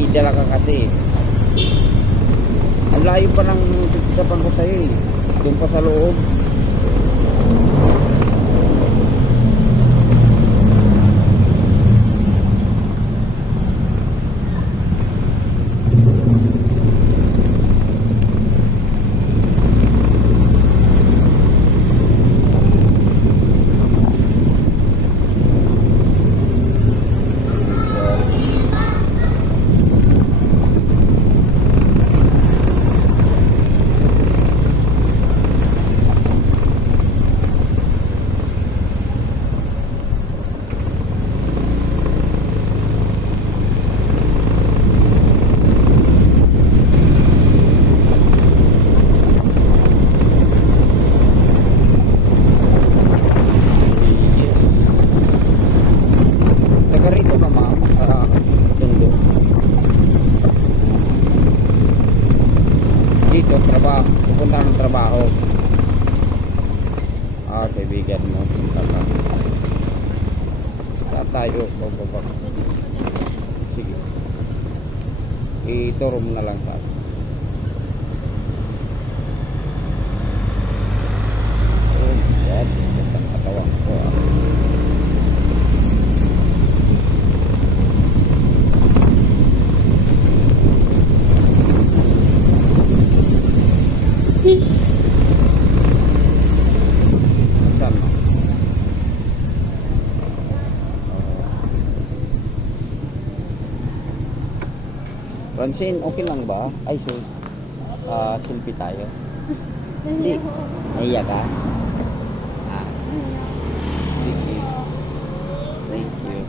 idala ka kasi. Ang layo pa ng pagsasapan ko sa'yo eh. Doon pa sa loob. Dito trabaho, pupunta ng trabaho. Kaibigan mo, punta ka. Saan tayo? Bababa. Sige, ituro mo na lang sa akin. Oh my God, ang katawan ko Francine, okay lang ba? Ay, so, selfie tayo. Hindi. Naiya ka? Sige. Thank you.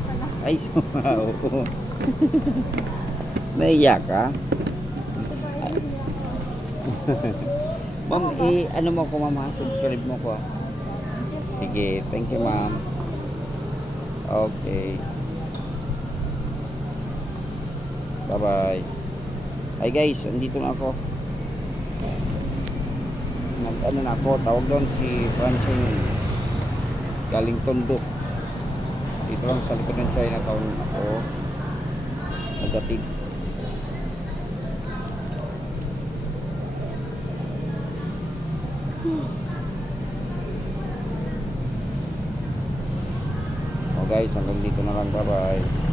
Ay, so, oo. Naiya ka? Ma'am, ano mo ko ma'am, subscribe mo ko. Sige, thank you ma'am. Okay. Bye-bye. Hi guys, andito na ako. Ano na ako, tawag doon si Francine galing Tondo. Dito lang sa likod ng Chinatown ako nagatid. Oh guys, hanggang dito na lang, bye bye.